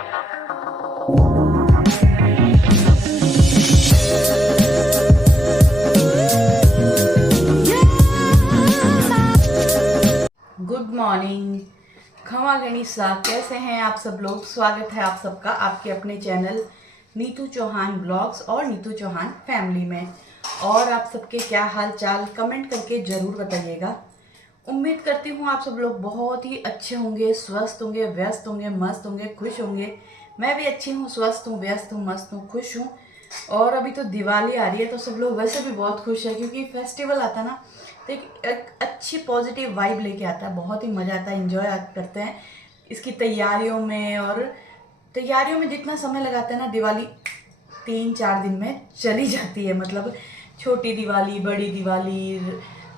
Good morning, खमा गणिसा। कैसे हैं आप सब लोग? स्वागत है आप सबका आपके अपने चैनल नीतू चौहान ब्लॉग्स और नीतू चौहान फैमिली में। और आप सबके क्या हाल चाल कमेंट करके ज़रूर बताइएगा। उम्मीद करती हूँ आप सब लोग बहुत ही अच्छे होंगे, स्वस्थ होंगे, व्यस्त होंगे, मस्त होंगे, खुश होंगे। मैं भी अच्छी हूँ, स्वस्थ हूँ, व्यस्त हूँ, मस्त हूँ, खुश हूँ। और अभी तो दिवाली आ रही है तो सब लोग वैसे भी बहुत खुश है, क्योंकि फेस्टिवल आता है ना तो एक अच्छी पॉजिटिव वाइब लेके आता है। बहुत ही मज़ा आता है, इंजॉय करते हैं इसकी तैयारियों में। और तैयारियों में जितना समय लगाते हैं ना, दिवाली 3-4 दिन में चली जाती है। मतलब छोटी दिवाली, बड़ी दिवाली,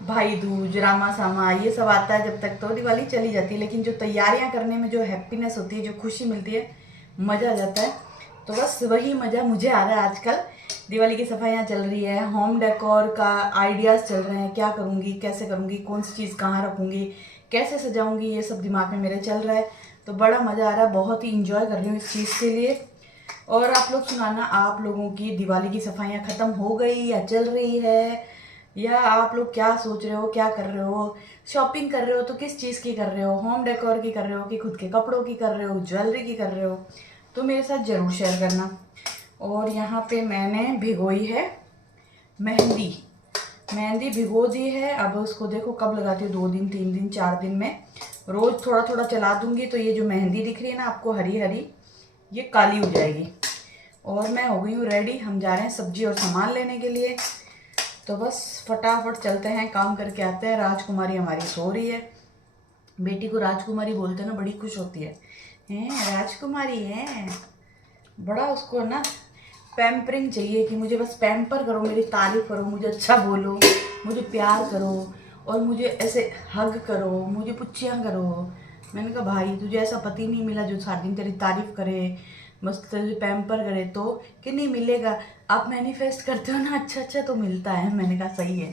भाई दूज, रामा सामा, ये सब आता है जब तक तो दिवाली चली जाती है। लेकिन जो तैयारियां करने में जो हैप्पीनेस होती है, जो खुशी मिलती है, मज़ा आ जाता है। तो बस वही मज़ा मुझे आ रहा है आजकल। दिवाली की सफाइयाँ चल रही है, होम डेकोर का आइडियाज़ चल रहे हैं, क्या करूँगी, कैसे करूँगी, कौन सी चीज़ कहाँ रखूँगी, कैसे सजाऊँगी, ये सब दिमाग में मेरे चल रहा है। तो बड़ा मज़ा आ रहा है, बहुत ही इंजॉय कर रही हूँ इस चीज़ के लिए। और आप लोग सुनाना, आप लोगों की दिवाली की सफाइयाँ ख़त्म हो गई या चल रही है, या आप लोग क्या सोच रहे हो, क्या कर रहे हो, शॉपिंग कर रहे हो तो किस चीज़ की कर रहे हो, होम डेकोर की कर रहे हो कि खुद के कपड़ों की कर रहे हो, ज्वेलरी की कर रहे हो, तो मेरे साथ ज़रूर शेयर करना। और यहाँ पे मैंने भिगोई है मेहंदी। मेहंदी भिगो दी है। अब उसको देखो कब लगाती हूँ, 2 दिन, 3 दिन, 4 दिन में रोज़ थोड़ा थोड़ा चला दूंगी। तो ये जो मेहंदी दिख रही है ना आपको हरी हरी, ये काली हो जाएगी। और मैं हो गई हूँ रेडी, हम जा रहे हैं सब्जी और सामान लेने के लिए। तो बस फटाफट चलते हैं, काम करके आते हैं। राजकुमारी हमारी सो रही है। बेटी को राजकुमारी बोलते हैं ना, बड़ी खुश होती है। हैं राजकुमारी है, बड़ा उसको ना पैम्परिंग चाहिए कि मुझे बस पैम्पर करो, मेरी तारीफ करो, मुझे अच्छा बोलो, मुझे प्यार करो और मुझे ऐसे हग करो, मुझे पुच्चियाँ करो। मैंने कहा भाई तुझे ऐसा पति नहीं मिला जो सारा दिन तेरी तारीफ करे, बस तुझे पैम्पर करे, तो कि नहीं मिलेगा। आप मैनिफेस्ट करते हो ना अच्छा अच्छा तो मिलता है। मैंने कहा सही है।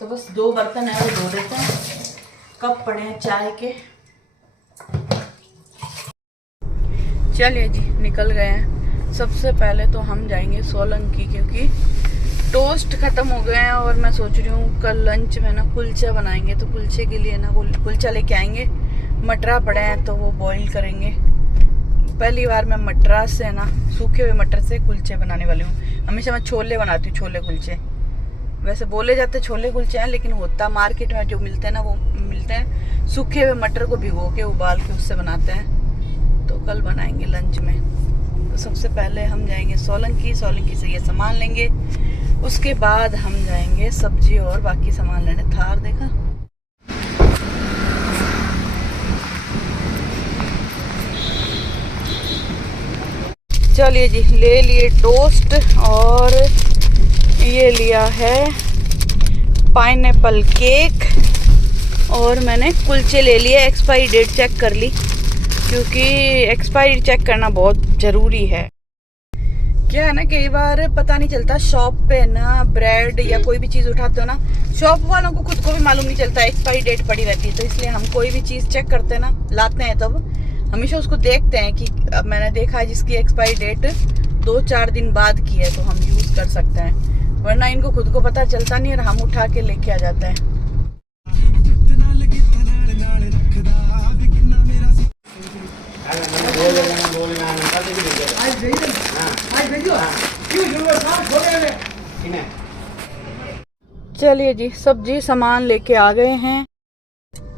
तो बस 2 बर्तन है वो धो देते हैं, कप पड़े हैं चाय के। चलिए जी, निकल गए हैं। सबसे पहले तो हम जाएंगे सोलंकी, क्योंकि टोस्ट ख़त्म हो गए हैं। और मैं सोच रही हूँ कल लंच में ना कुलचा बनाएंगे, तो कुलचे के लिए ना वो कुलचा लेके आएंगे। मटरा पड़े हैं तो वो बॉईल करेंगे। पहली बार मैं मटरा से ना, सूखे हुए मटर से कुलचे बनाने वाली हूँ। हमेशा मैं छोले बनाती हूँ, छोले कुलचे। वैसे बोले जाते छोले कुलचे हैं, लेकिन होता मार्केट में जो मिलते हैं ना, वो मिलते हैं सूखे हुए मटर को भिगो के उबाल के उससे बनाते हैं। तो कल बनाएंगे लंच में। तो सबसे पहले हम जाएंगे सोलंकी, सोलंकी से ये सामान लेंगे। उसके बाद हम जाएंगे सब्जी और बाकी सामान लेने। थार देखा, चलिए जी, ले लिए टोस्ट और ये लिया है पाइनएप्पल केक। और मैंने कुलचे ले लिए, एक्सपायरी डेट चेक कर ली, क्योंकि एक्सपायरी चेक करना बहुत ज़रूरी है। क्या है ना, कई बार पता नहीं चलता शॉप पे ना, ब्रेड या कोई भी चीज़ उठाते हो ना, शॉप वालों को खुद को भी मालूम नहीं चलता एक्सपायरी डेट पड़ी रहती है। तो इसलिए हम कोई भी चीज़ चेक करते हैं ना, लाते हैं तब हमेशा उसको देखते हैं कि अब मैंने देखा है जिसकी एक्सपायरी डेट 2-4 दिन बाद की है तो हम यूज़ कर सकते हैं, वरना इनको खुद को पता चलता नहीं और हम उठा के लेके आ जाते हैं। चलिए जी, सब्जी सामान लेके आ गए हैं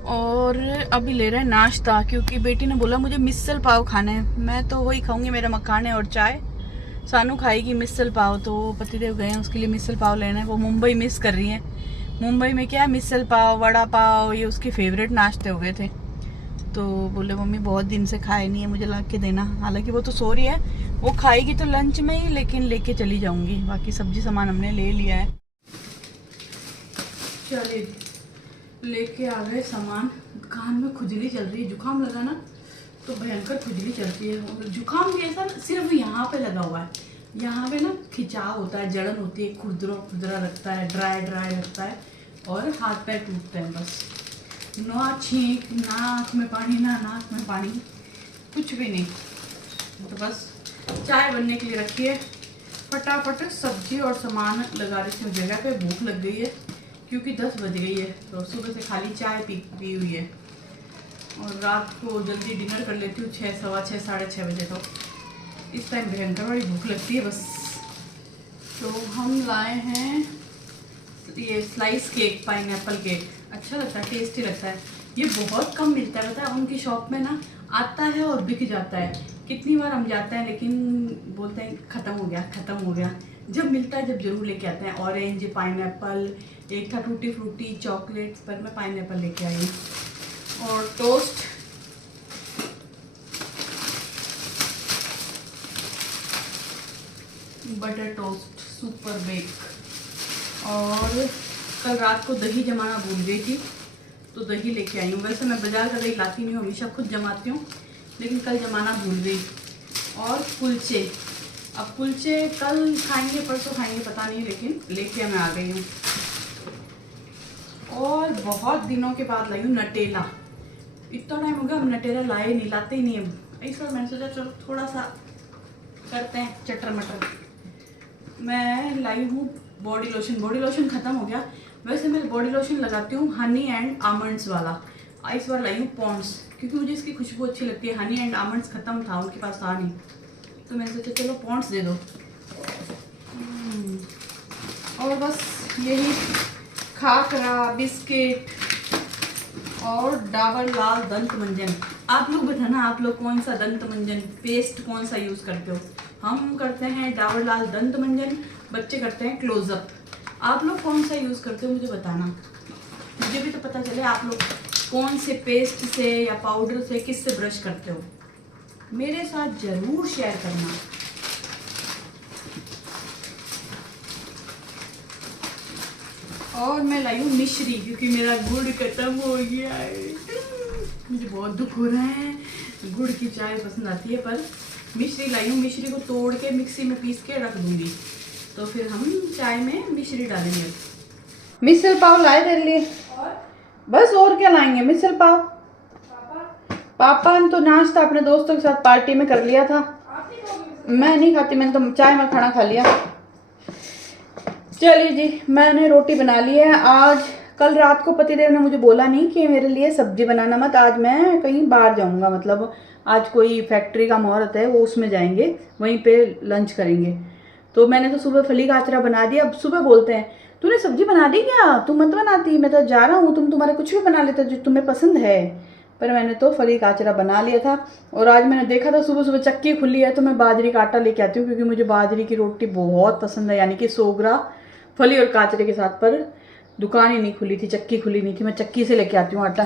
और अभी ले रहे हैं नाश्ता, क्योंकि बेटी ने बोला मुझे मिसल पाव खाने हैं। मैं तो वही खाऊंगी, मेरा मखाने और चाय। सानू खाएगी मिसल पाव, तो पतिदेव गए हैं उसके लिए मिसल पाव लेने। वो मुंबई मिस कर रही है। मुंबई में क्या मिसल पाव, वड़ा पाव, ये उसके फेवरेट नाश्ते हो गए थे। तो बोले मम्मी बहुत दिन से खाए नहीं है, मुझे ला के देना। हालांकि वो तो सो रही है, वो खाएगी तो लंच में ही, लेकिन लेके चली जाऊंगी। बाकी सब्जी सामान हमने ले लिया है। चलिए, लेके आ गए सामान। कान में खुजली चल रही है, जुकाम लगा ना तो भयंकर खुजली चलती है। जुकाम भी ऐसा सिर्फ यहाँ पे लगा हुआ है, यहाँ पे ना खिंचाव होता है, जलन होती है, खुरदरा खुरदरा लगता है, ड्राई ड्राई लगता है और हाथ पैर टूटते हैं। बस ना छींक, ना आँख में पानी, ना नाक में पानी, कुछ भी नहीं। तो बस चाय बनने के लिए रखी है, फटाफट सब्जी और सामान लगा रही हूँ जगह पे। भूख लग गई है क्योंकि 10 बज गई है, तो सुबह से खाली चाय पी हुई है। और रात को जल्दी डिनर कर लेती हूँ 6, सवा 6, साढ़े 6 बजे। तो इस टाइम भयंकर बड़ी भूख लगती है बस। तो हम लाए हैं ये स्लाइस केक, पाइनएप्पल केक। अच्छा लगता है, टेस्टी लगता है। ये बहुत कम मिलता है, पता है। उनकी शॉप में ना आता है और बिक जाता है। कितनी बार हम जाते हैं लेकिन बोलते हैं ख़त्म हो गया, ख़त्म हो गया। जब मिलता है, जब जरूर लेके आते हैं। ऑरेंज, पाइनएप्पल, एक था टूटी फ्रूटी, चॉकलेट्स, पर मैं पाइनएप्पल लेके आई हूँ। और toast, butter toast super bake. और कल रात को दही जमाना भूल गई थी, तो दही लेके आई हूँ। वैसे मैं बाजार का दही लाती नहीं हूँ, हमेशा खुद जमाती हूँ, लेकिन कल जमाना भूल गई। और कुलचे, अब कुलचे कल खाएंगे परसों खाएंगे पता नहीं, लेकिन लेके मैं आ गई हूँ। और बहुत दिनों के बाद लाई हूँ नटेला। इतना टाइम हो गया हम नटेला लाए नहीं, लाते ही नहीं है। इस बार मैंने सोचा चलो थोड़ा सा करते हैं चटर मटर। मैं लाई हूँ बॉडी लोशन। बॉडी लोशन ख़त्म हो गया। वैसे मैं बॉडी लोशन लगाती हूँ हनी एंड आमंड्स वाला। इस बार लाई हूँ पॉन्ड्स, क्योंकि मुझे इसकी खुशबू अच्छी लगती है। हनी एंड आमंड्स ख़त्म था, उनके पास था नहीं, तो मैंने सोचा चलो पॉन्ड्स दे दो। और बस यही खाकरा, बिस्किट और डाबर लाल दंत मंजन। आप लोग बताना, आप लोग कौन सा दंत मंजन पेस्ट कौन सा यूज़ करते हो। हम करते हैं डाबर लाल दंत मंजन, बच्चे करते हैं क्लोजअप। आप लोग कौन सा यूज़ करते हो मुझे बताना, मुझे भी तो पता चले आप लोग कौन से पेस्ट से या पाउडर से, किस से ब्रश करते हो। मेरे साथ ज़रूर शेयर करना। और मैं लाई हूँ मिश्री, क्योंकि मेरा गुड़ खत्म हो गया है। मुझे बहुत दुख हो रहा है, गुड़ की चाय पसंद आती है, पर मिश्री लाई हूँ। मिश्री को तोड़ के मिक्सी में पीस के रख दूंगी, तो फिर हम चाय में मिश्री डालेंगे। मिसल पाव लाए तेरे लिए, बस और क्या लाएंगे। मिसल पाव पापा ने तो नाश्ता अपने दोस्तों के साथ पार्टी में कर लिया था। मैं नहीं खाती, मैंने तो चाय में खाना खा लिया। चलिए जी, मैंने रोटी बना ली है। आज कल रात को पतिदेव ने मुझे बोला नहीं कि मेरे लिए सब्जी बनाना मत, आज मैं कहीं बाहर जाऊंगा, मतलब आज कोई फैक्ट्री का मुहूर्त है, वो उसमें जाएंगे, वहीं पे लंच करेंगे। तो मैंने तो सुबह फली का अचार बना दिया। अब सुबह बोलते हैं तूने सब्जी बना दी क्या, तू मत बनाती, मैं तो जा रहा हूँ, तुम्हारा कुछ भी बना लेते जो तुम्हें पसंद है। पर मैंने तो फली का अचार बना लिया था। और आज मैंने देखा था सुबह सुबह चक्की खुली है, तो मैं बाजरी का आटा लेके आती हूँ, क्योंकि मुझे बाजरी की रोटी बहुत पसंद है, यानी कि सोगरा फली और काचरे के साथ। पर दुकान ही नहीं खुली थी, चक्की खुली नहीं थी, मैं चक्की से लेके आती हूँ आटा।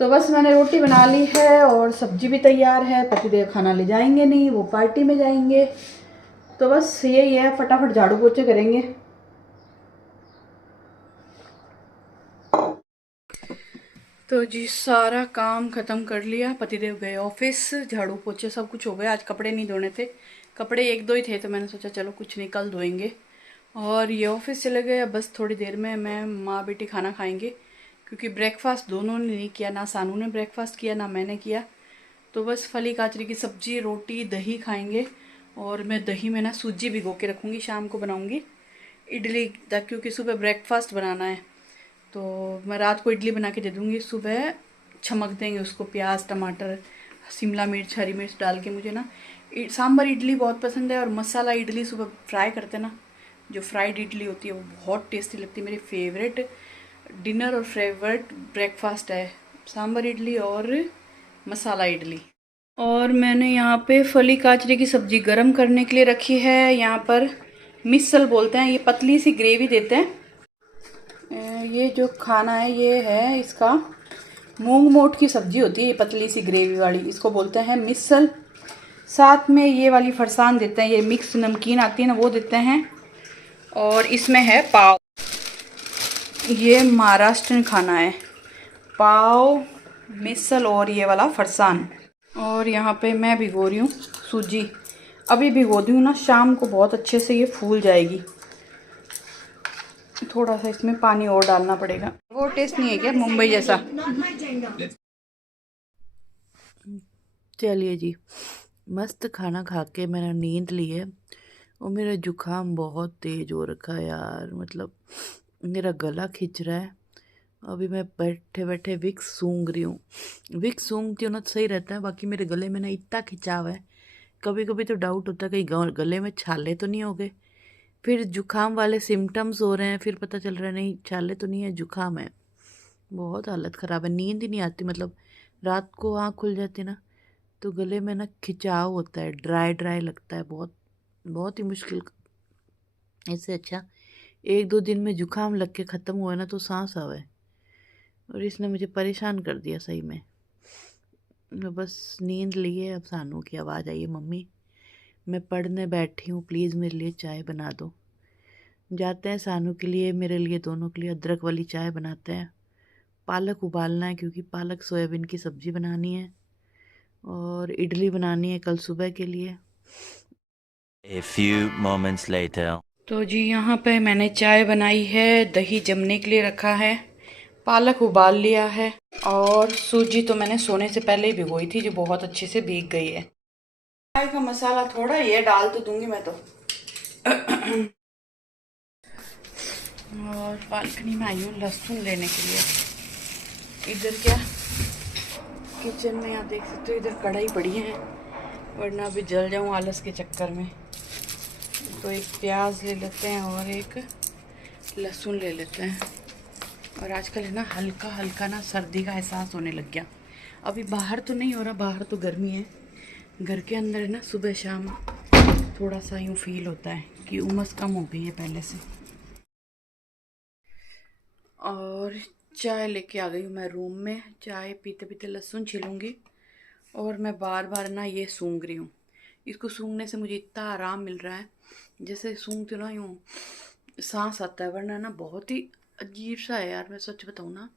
तो बस मैंने रोटी बना ली है और सब्जी भी तैयार है। पतिदेव खाना ले जाएंगे नहीं, वो पार्टी में जाएंगे। तो बस यही है, फटाफट झाड़ू पोछे करेंगे। तो जी सारा काम ख़त्म कर लिया, पतिदेव गए ऑफिस, झाड़ू पोछे सब कुछ हो गया। आज कपड़े नहीं धोने थे, कपड़े एक दो ही थे, तो मैंने सोचा चलो कुछ नहीं, कल धोएंगे। और ये ऑफिस चले गए। अब बस थोड़ी देर में मैं माँ बेटी खाना खाएंगे, क्योंकि ब्रेकफास्ट दोनों ने नहीं किया, ना सानू ने ब्रेकफास्ट किया ना मैंने किया। तो बस फली काचरी की सब्जी, रोटी, दही खाएंगे। और मैं दही में ना सूजी भिगो के रखूँगी, शाम को बनाऊँगी इडली, क्योंकि सुबह ब्रेकफास्ट बनाना है। तो मैं रात को इडली बना के दे दूँगी, सुबह छमक देंगे उसको प्याज, टमाटर, शिमला मिर्च, हरी मिर्च डाल के। मुझे ना सांभर इडली बहुत पसंद है, और मसाला इडली सुबह फ्राई करते ना, जो फ्राइड इडली होती है वो बहुत टेस्टी लगती है। मेरी फेवरेट डिनर और फेवरेट ब्रेकफास्ट है सांभर इडली और मसाला इडली। और मैंने यहाँ पे फली काचरी की सब्ज़ी गरम करने के लिए रखी है। यहाँ पर मिसल बोलते हैं, ये पतली सी ग्रेवी देते हैं। ये जो खाना है ये है इसका, मूंग मोट की सब्ज़ी होती है, ये पतली सी ग्रेवी वाली, इसको बोलते हैं मिसल। साथ में ये वाली फरसान देते हैं, ये मिक्स नमकीन आती है ना, वो देते हैं। और इसमें है पाव, ये महाराष्ट्रन खाना है, पाव, मिसल और ये वाला फरसान। और यहाँ पे मैं भिगो रही हूँ सूजी, अभी भिगो दी हूँ ना, शाम को बहुत अच्छे से ये फूल जाएगी। थोड़ा सा इसमें पानी और डालना पड़ेगा। वो टेस्ट नहीं है क्या मुंबई जैसा? चलिए जी, मस्त खाना खा के मैंने नींद ली है और मेरा जुकाम बहुत तेज हो रखा है यार। मतलब मेरा गला खिंच रहा है। अभी मैं बैठे बैठे विक्स सूंघ रही हूँ। विक्स सूंघती हूँ ना तो सही रहता है, बाकी मेरे गले में ना इतना खिंचाव है। कभी कभी तो डाउट होता है कहीं गले में छाले तो नहीं हो गए। फिर जुकाम वाले सिम्टम्स हो रहे हैं, फिर पता चल रहा है नहीं छाले तो नहीं है, जुकाम है। बहुत हालत ख़राब है, नींद ही नहीं आती। मतलब रात को आँख खुल जाती ना तो गले में ना खिंचाव होता है, ड्राई ड्राई लगता है, बहुत बहुत ही मुश्किल। इससे अच्छा 1-2 दिन में जुकाम लग के ख़त्म हुआ ना तो सांस आवे। और इसने मुझे परेशान कर दिया सही में। मैं बस नींद लिए, अब सानू की आवाज़ आई है, मम्मी मैं पढ़ने बैठी हूँ, प्लीज़ मेरे लिए चाय बना दो। जाते हैं सानू के लिए, मेरे लिए, दोनों के लिए अदरक वाली चाय बनाते हैं। पालक उबालना है क्योंकि पालक सोयाबीन की सब्ज़ी बनानी है और इडली बनानी है कल सुबह के लिए। A few moments later. तो जी यहाँ पे मैंने चाय बनाई है, दही जमने के लिए रखा है, पालक उबाल लिया है और सूजी तो मैंने सोने से पहले ही भिगोई थी जो बहुत अच्छे से भीग गई है। चाय का मसाला थोड़ा ही है, डाल तो दूंगी मैं तो। और बालकनी में आई हूँ लहसुन लेने के लिए। इधर क्या किचन में आप देख सकते हो, इधर कढ़ाई पड़ी है, वरना अभी जल जाऊँ आलस के चक्कर में। तो एक प्याज ले लेते हैं और एक लहसुन ले लेते हैं। और आजकल है ना हल्का हल्का ना सर्दी का एहसास होने लग गया। अभी बाहर तो नहीं हो रहा, बाहर तो गर्मी है, घर के अंदर है ना सुबह शाम थोड़ा सा यूँ फील होता है कि उमस कम हो गई है पहले से। और चाय लेके आ गई हूँ मैं रूम में। चाय पीते पीते लहसुन छीलूँगी और मैं बार बार ना ये सूंघ रही हूँ। इसको सूंघने से मुझे इतना आराम मिल रहा है, जैसे सूंघती हूँ ना यूँ सांस आता है, वरना ना बहुत ही अजीब सा है यार। मैं सच बताऊँ ना,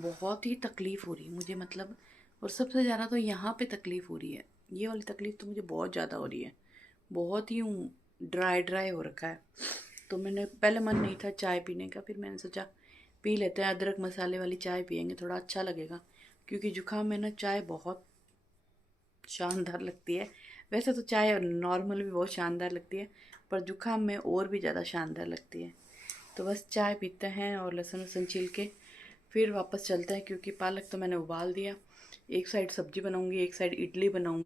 बहुत ही तकलीफ़ हो रही है मुझे, मतलब। और सबसे ज़्यादा तो यहाँ पे तकलीफ़ हो रही है, ये वाली तकलीफ़ तो मुझे बहुत ज़्यादा हो रही है। बहुत ही यूँ ड्राई ड्राई हो रखा है। तो मैंने पहले मन नहीं था चाय पीने का, फिर मैंने सोचा पी लेते हैं, अदरक मसाले वाली चाय पियेंगे थोड़ा अच्छा लगेगा। क्योंकि जुकाम में ना चाय बहुत शानदार लगती है। वैसे तो चाय नॉर्मल भी बहुत शानदार लगती है, पर जुकाम में और भी ज़्यादा शानदार लगती है। तो बस चाय पीते हैं और लहसुन वसुन छील के फिर वापस चलते हैं, क्योंकि पालक तो मैंने उबाल दिया। एक साइड सब्जी बनाऊंगी, एक साइड इडली बनाऊंगी।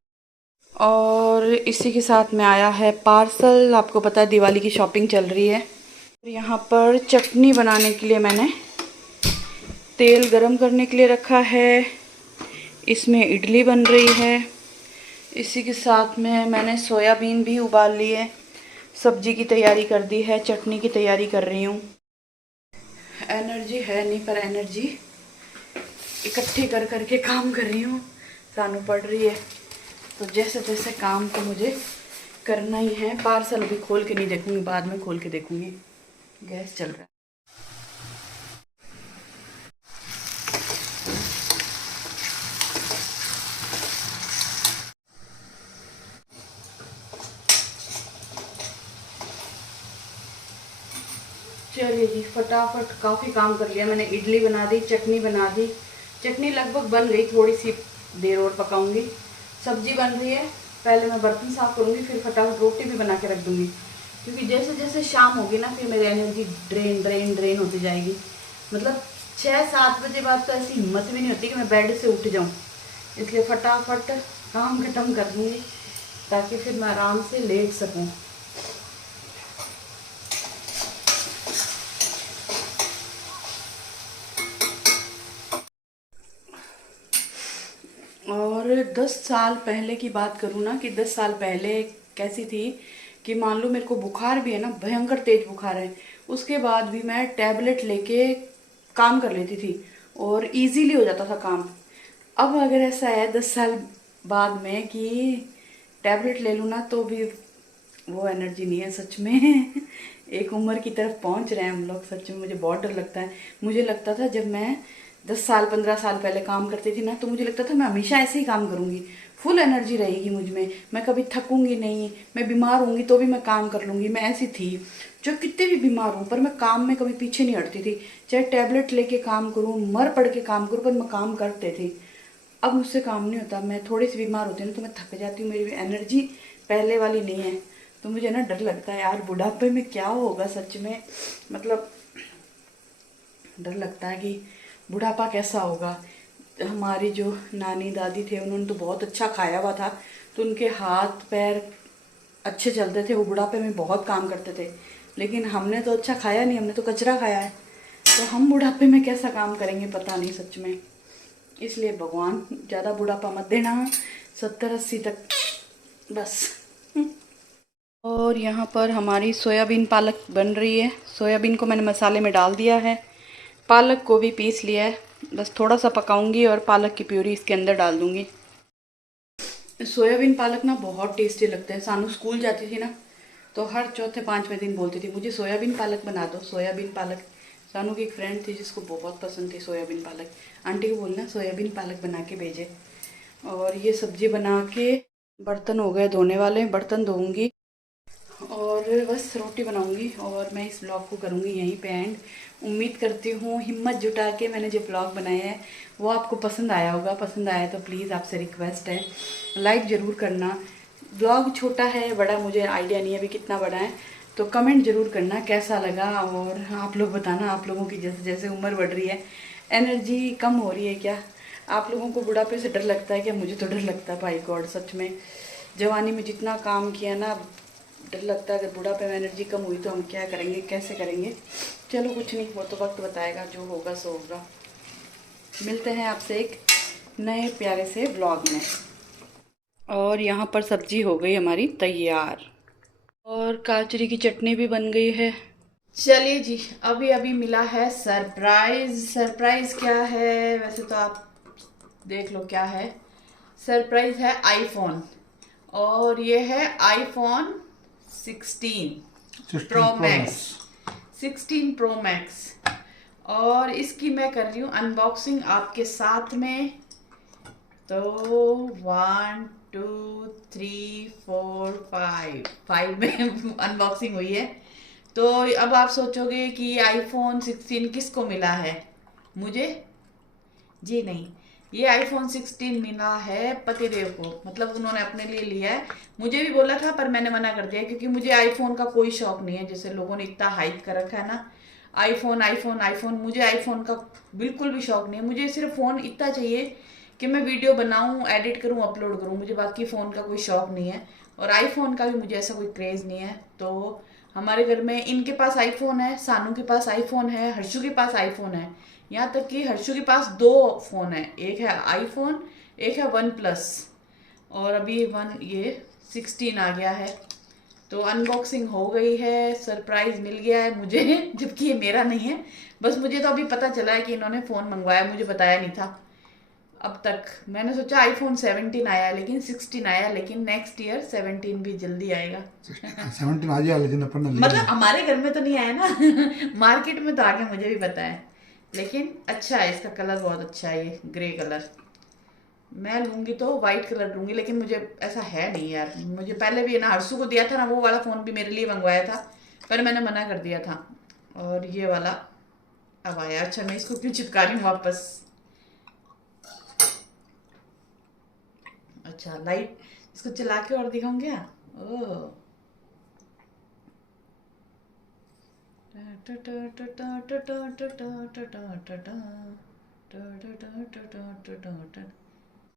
और इसी के साथ में आया है पार्सल। आपको पता है दिवाली की शॉपिंग चल रही है। यहाँ पर चटनी बनाने के लिए मैंने तेल गरम करने के लिए रखा है, इसमें इडली बन रही है। इसी के साथ में मैंने सोयाबीन भी उबाल ली है, सब्जी की तैयारी कर दी है, चटनी की तैयारी कर रही हूँ। एनर्जी है नहीं, पर एनर्जी इकट्ठी कर करके काम कर रही हूँ। सानू पड़ रही है तो जैसे तैसे काम तो मुझे करना ही है। पार्सल अभी खोल के नहीं देखूँगी, बाद में खोल के देखूँगी। गैस चल रहा है। चलिए जी, फटाफट काफ़ी काम कर लिया मैंने। इडली बना दी, चटनी बना दी। चटनी लगभग बन गई, थोड़ी सी देर और पकाऊंगी। सब्जी बन रही है, पहले मैं बर्तन साफ करूंगी, फिर फटाफट रोटी भी बना के रख दूंगी। क्योंकि जैसे जैसे शाम होगी ना, फिर मेरी एनर्जी ड्रेन ड्रेन ड्रेन होती जाएगी। मतलब 6-7 बजे बाद तो ऐसी हिम्मत भी नहीं होती कि मैं बेड से उठ जाऊँ। इसलिए फटाफट काम खत्म कर दूँगी ताकि फिर मैं आराम से लेट सकूँ। और 10 साल पहले की बात करूँ ना, कि 10 साल पहले कैसी थी कि मान लो मेरे को बुखार भी है ना, भयंकर तेज बुखार है, उसके बाद भी मैं टैबलेट लेके काम कर लेती थी और इजीली हो जाता था काम। अब अगर ऐसा है 10 साल बाद में कि टैबलेट ले लूँ ना तो भी वो एनर्जी नहीं है सच में। एक उम्र की तरफ पहुंच रहे हैं हम लोग, सच में मुझे बहुत डर लगता है। मुझे लगता था जब मैं 10 साल 15 साल पहले काम करती थी ना, तो मुझे लगता था मैं हमेशा ऐसे ही काम करूंगी, फुल एनर्जी रहेगी मुझ में, मैं कभी थकूंगी नहीं, मैं बीमार होंगी तो भी मैं काम कर लूंगी। मैं ऐसी थी जो कितने भी बीमार हूँ पर मैं काम में कभी पीछे नहीं हटती थी। चाहे टैबलेट लेके काम करूँ, मर पड़ के काम करूँ, पर मैं काम करते थी। अब मुझसे काम नहीं होता, मैं थोड़ी सी बीमार होती हूँ ना तो मैं थक जाती हूँ, मेरी एनर्जी पहले वाली नहीं है। तो मुझे ना डर लगता है यार बुढ़ापे में क्या होगा सच में, मतलब डर लगता है कि बुढ़ापा कैसा होगा। हमारी जो नानी दादी थे उन्होंने तो बहुत अच्छा खाया हुआ था, तो उनके हाथ पैर अच्छे चलते थे, वो बुढ़ापे में बहुत काम करते थे। लेकिन हमने तो अच्छा खाया नहीं, हमने तो कचरा खाया है, तो हम बुढ़ापे में कैसा काम करेंगे पता नहीं सच में। इसलिए भगवान ज़्यादा बुढ़ापा मत देना, 70-80 तक बस। और यहाँ पर हमारी सोयाबीन पालक बन रही है। सोयाबीन को मैंने मसाले में डाल दिया है, पालक को भी पीस लिया है, बस थोड़ा सा पकाऊंगी और पालक की प्यूरी इसके अंदर डाल दूंगी। सोयाबीन पालक ना बहुत टेस्टी लगता है। सानू स्कूल जाती थी ना तो हर चौथे पाँचवें दिन बोलती थी मुझे सोयाबीन पालक बना दो, सोयाबीन पालक। सानू की एक फ्रेंड थी जिसको बहुत पसंद थी सोयाबीन पालक, आंटी को बोलना सोयाबीन पालक बना के भेजे। और ये सब्जी बना के बर्तन हो गए धोने वाले, बर्तन धोऊंगी और बस रोटी बनाऊंगी और मैं इस ब्लॉग को करूंगी यहीं पे एंड। उम्मीद करती हूँ हिम्मत जुटा के मैंने जो ब्लॉग बनाया है वो आपको पसंद आया होगा। पसंद आया तो प्लीज़ आपसे रिक्वेस्ट है लाइक ज़रूर करना। ब्लॉग छोटा है, बड़ा मुझे आइडिया नहीं है अभी कितना बड़ा है, तो कमेंट ज़रूर करना कैसा लगा। और आप लोग बताना, आप लोगों की जैसे जैसे उम्र बढ़ रही है, एनर्जी कम हो रही है क्या, आप लोगों को बुढ़ापे से डर लगता है क्या? मुझे तो डर लगता है भाई गॉड सच में। जवानी में जितना काम किया ना, डर लगता है अगर बुढ़ापे में एनर्जी कम हुई तो हम क्या करेंगे, कैसे करेंगे। चलो कुछ नहीं, वो तो वक्त बताएगा, जो होगा सो होगा। मिलते हैं आपसे एक नए प्यारे से ब्लॉग में। और यहाँ पर सब्जी हो गई हमारी तैयार और काचरी की चटनी भी बन गई है। चलिए जी, अभी अभी मिला है सरप्राइज। सरप्राइज क्या है वैसे तो आप देख लो क्या है। सरप्राइज है आईफोन, और ये है iPhone 16 pro max, 16 pro max. और इसकी मैं कर रही हूँ अनबॉक्सिंग आपके साथ में। तो 1 2 3 4 5 में अनबॉक्सिंग हुई है। तो अब आप सोचोगे कि आईफोन 16 किसको मिला है? मुझे? जी नहीं, ये आईफोन 16 मिला है पतिदेव को, मतलब उन्होंने अपने लिए लिया है। मुझे भी बोला था पर मैंने मना कर दिया क्योंकि मुझे आईफोन का कोई शौक नहीं है। जैसे लोगों ने इतना हाइप कर रखा है ना, आईफोन आईफोन आईफोन, मुझे आईफोन का बिल्कुल भी शौक नहीं है। मुझे सिर्फ फ़ोन इतना चाहिए कि मैं वीडियो बनाऊं, एडिट करूं, अपलोड करूं, मुझे बाकी फ़ोन का कोई शौक नहीं है। और आईफोन का भी मुझे ऐसा कोई क्रेज़ नहीं है। तो हमारे घर में इनके पास आईफोन है, सानू के पास आईफोन है, हर्षु के पास आईफोन है, यहाँ तक कि हर्षु के पास 2 फ़ोन है, एक है आईफोन, एक है वन प्लस। और अभी ये 16 आ गया है। तो अनबॉक्सिंग हो गई है, सरप्राइज मिल गया है मुझे जबकि ये मेरा नहीं है। बस मुझे तो अभी पता चला है कि इन्होंने फ़ोन मंगवाया, मुझे बताया नहीं था अब तक। मैंने सोचा आईफोन 17 आया, लेकिन 16 आया, लेकिन नेक्स्ट ईयर 17 भी जल्दी आएगा। 17 आ गया लेकिन अपन ने लिया मतलब हमारे घर में तो नहीं आया ना मार्केट में तो आ गया, मुझे भी पता है। लेकिन अच्छा है, इसका कलर बहुत अच्छा है, ये ग्रे कलर। मैं लूंगी तो वाइट कलर लूंगी, लेकिन मुझे ऐसा है नहीं यार। मुझे पहले भी ना हर्षु को दिया था ना, वो वाला फ़ोन भी मेरे लिए मंगवाया था पर मैंने मना कर दिया था। और ये वाला अब आया। अच्छा मैं इसको क्यों चिपका रही हूँ वापस। अच्छा लाइट इसको चला के और दिखाऊं क्या? ओह